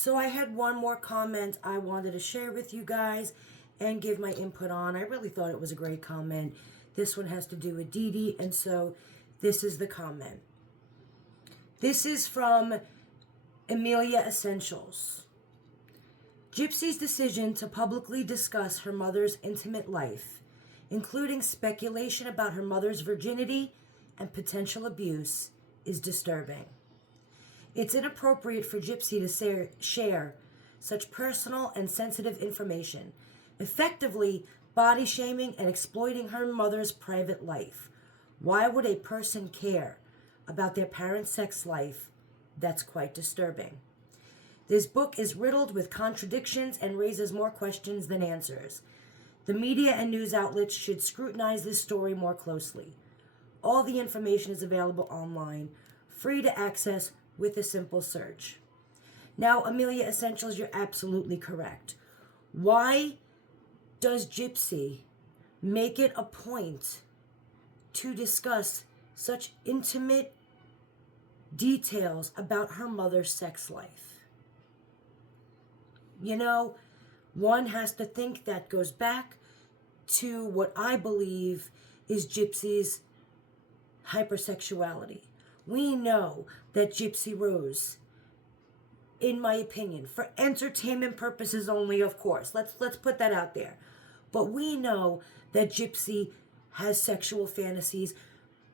So I had one more comment I wanted to share with you guys and give my input on. I really thought it was a great comment. This one has to do with Deedee, and so this is the comment. This is from Amelia Essentials. Gypsy's decision to publicly discuss her mother's intimate life, including speculation about her mother's virginity and potential abuse, is disturbing. It's inappropriate for Gypsy to share such personal and sensitive information, effectively body shaming and exploiting her mother's private life. Why would a person care about their parents' sex life? That's quite disturbing. This book is riddled with contradictions and raises more questions than answers. The media and news outlets should scrutinize this story more closely. All the information is available online, free to access with a simple search. Now, Amelia Essentials, you're absolutely correct. Why does Gypsy make it a point to discuss such intimate details about her mother's sex life? You know, one has to think that goes back to what I believe is Gypsy's hypersexuality. We know that Gypsy Rose, in my opinion, for entertainment purposes only, of course, let's put that out there. But we know that Gypsy has sexual fantasies.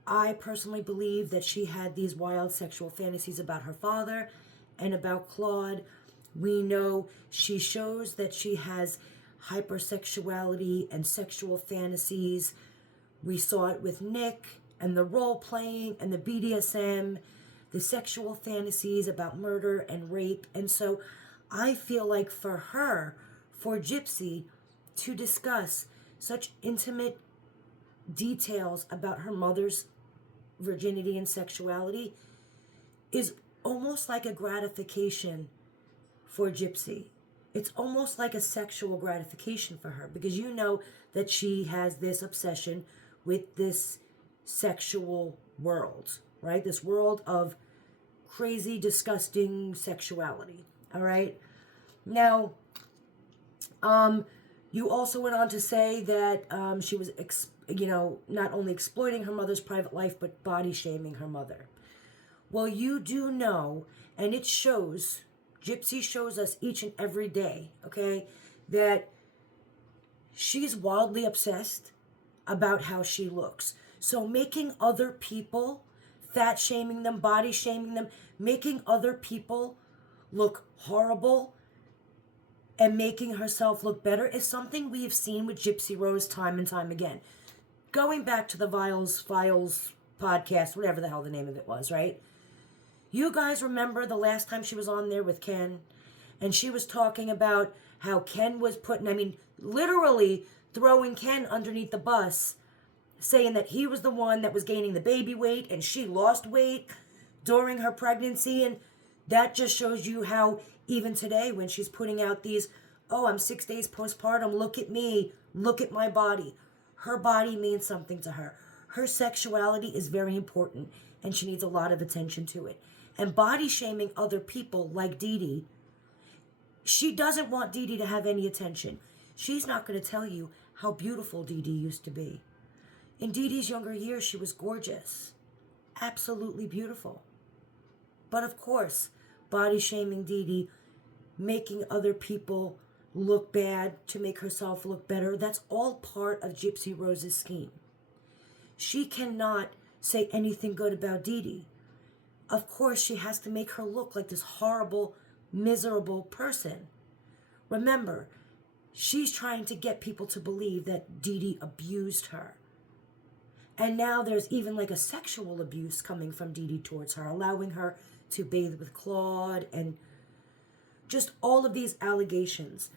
I personally believe that she had these wild sexual fantasies about her father and about Claude. We know she shows that she has hypersexuality and sexual fantasies. We saw it with Nick and the role playing and the BDSM, the sexual fantasies about murder and rape. And so I feel like for her, for Gypsy, to discuss such intimate details about her mother's virginity and sexuality is almost like a gratification for Gypsy. It's almost like a sexual gratification for her, because you know that she has this obsession with this sexual world, right? This world of crazy, disgusting sexuality, all right? Now, you also went on to say that she was, not only exploiting her mother's private life, but body shaming her mother. Well, you do know, and it shows, Gypsy shows us each and every day, okay, that she's wildly obsessed about how she looks. So making other people, fat shaming them, body shaming them, making other people look horrible and making herself look better is something we have seen with Gypsy Rose time and time again. Going back to the Files podcast, whatever the hell the name of it was, right? You guys remember the last time she was on there with Ken, and she was talking about how Ken was literally throwing Ken underneath the bus, saying that he was the one that was gaining the baby weight and she lost weight during her pregnancy. And that just shows you how even today, when she's putting out these, oh, I'm 6 days postpartum, look at me, look at my body. Her body means something to her. Her sexuality is very important, and she needs a lot of attention to it. And body shaming other people like Deedee, she doesn't want Deedee to have any attention. She's not going to tell you how beautiful Deedee used to be. In Deedee's younger years, she was gorgeous. Absolutely beautiful. But of course, body shaming Deedee, making other people look bad to make herself look better, that's all part of Gypsy Rose's scheme. She cannot say anything good about Deedee. Of course, she has to make her look like this horrible, miserable person. Remember, she's trying to get people to believe that Deedee abused her. And now there's even like a sexual abuse coming from Deedee towards her, allowing her to bathe with Claude and just all of these allegations.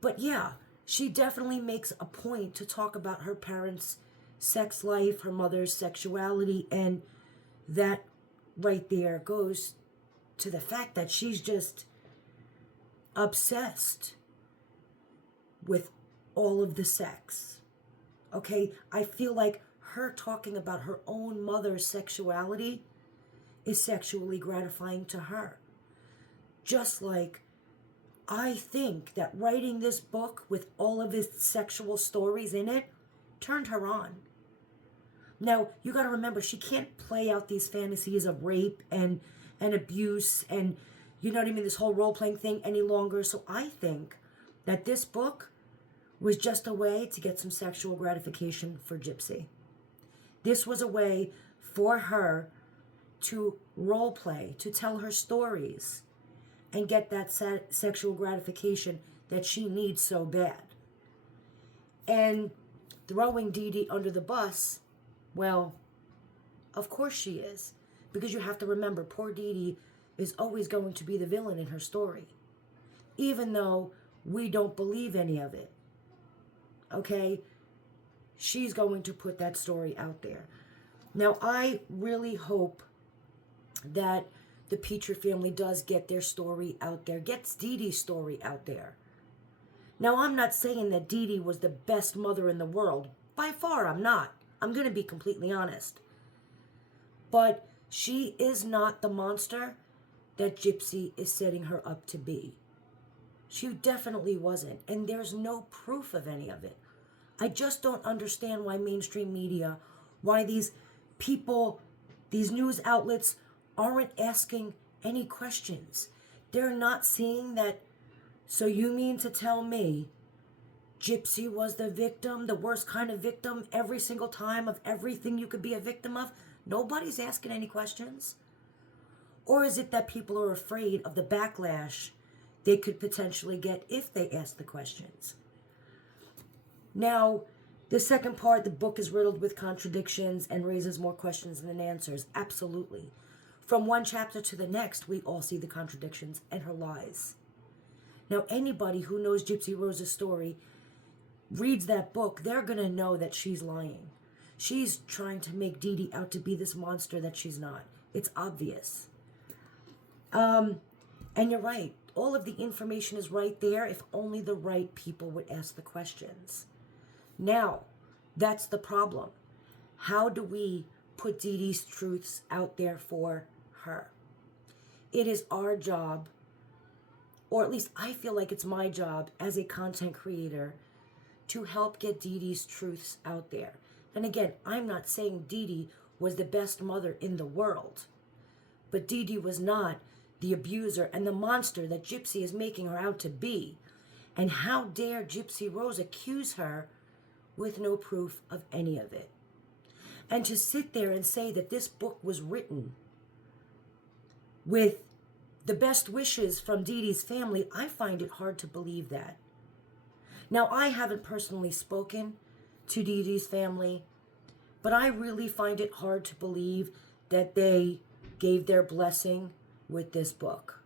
But yeah, she definitely makes a point to talk about her parents' sex life, her mother's sexuality, and that right there goes to the fact that she's just obsessed with all of the sex. Okay, I feel like her talking about her own mother's sexuality is sexually gratifying to her. Just like I think that writing this book with all of his sexual stories in it turned her on. Now, you got to remember, she can't play out these fantasies of rape and abuse and, you know what I mean, this whole role-playing thing any longer. So I think that this book was just a way to get some sexual gratification for Gypsy. This was a way for her to role-play, to tell her stories, and get that sexual gratification that she needs so bad. And throwing Deedee under the bus, well, of course she is. Because you have to remember, poor Deedee is always going to be the villain in her story. Even though we don't believe any of it. Okay? She's going to put that story out there. Now, I really hope that the Petrie family does get their story out there, gets Deedee's story out there. Now, I'm not saying that Deedee was the best mother in the world. By far, I'm not. I'm going to be completely honest. But she is not the monster that Gypsy is setting her up to be. She definitely wasn't. And there's no proof of any of it. I just don't understand why mainstream media, why these people, these news outlets aren't asking any questions. They're not seeing that. So you mean to tell me Gypsy was the victim, the worst kind of victim every single time of everything you could be a victim of? Nobody's asking any questions. Or is it that people are afraid of the backlash they could potentially get if they ask the questions? Now, the second part, the book is riddled with contradictions and raises more questions than answers. Absolutely. From one chapter to the next, we all see the contradictions and her lies. Now, anybody who knows Gypsy Rose's story, reads that book, they're going to know that she's lying. She's trying to make Deedee out to be this monster that she's not. It's obvious. And you're right. All of the information is right there if only the right people would ask the questions. Now, that's the problem. How do we put Deedee's truths out there for her? It is our job, or at least I feel like it's my job as a content creator, to help get Deedee's truths out there. And again, I'm not saying Deedee was the best mother in the world, but Deedee was not the abuser and the monster that Gypsy is making her out to be. And how dare Gypsy Rose accuse her with no proof of any of it? And to sit there and say that this book was written with the best wishes from Deedee's family, I find it hard to believe that. Now, I haven't personally spoken to Deedee's family, but I really find it hard to believe that they gave their blessing with this book.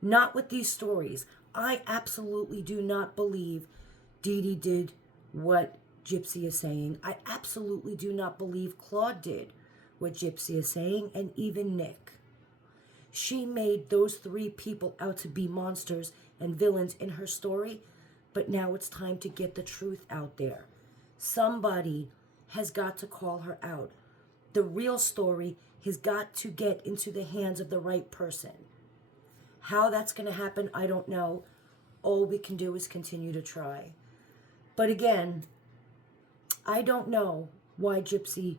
Not with these stories. I absolutely do not believe Deedee did what Gypsy is saying. I absolutely do not believe Claude did what Gypsy is saying, and even Nick. She made those three people out to be monsters and villains in her story, but now it's time to get the truth out there. Somebody has got to call her out. The real story has got to get into the hands of the right person. How that's going to happen, I don't know. All we can do is continue to try. But again, I don't know why Gypsy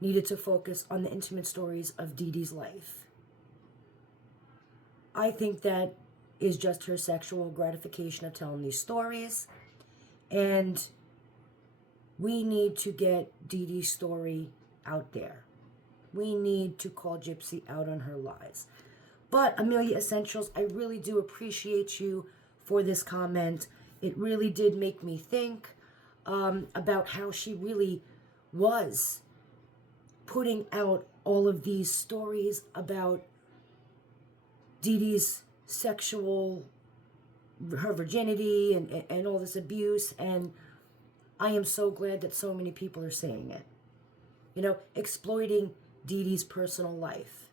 needed to focus on the intimate stories of Deedee's life. I think that is just her sexual gratification of telling these stories. And we need to get Deedee's story out there. We need to call Gypsy out on her lies. But Amelia Essentials, I really do appreciate you for this comment. It really did make me think about how she really was putting out all of these stories about Deedee's sexual, her virginity and all this abuse. And I am so glad that so many people are saying it. You know, exploiting Deedee's personal life.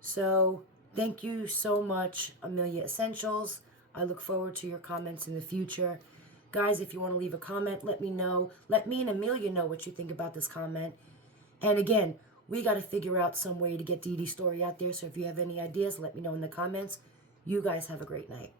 So thank you so much, Amelia Essentials. I look forward to your comments in the future. Guys, if you want to leave a comment, let me know. Let me and Amelia know what you think about this comment. And again, We got to figure out some way to get Deedee's story out there. So if you have any ideas, let me know in the comments. You guys have a great night.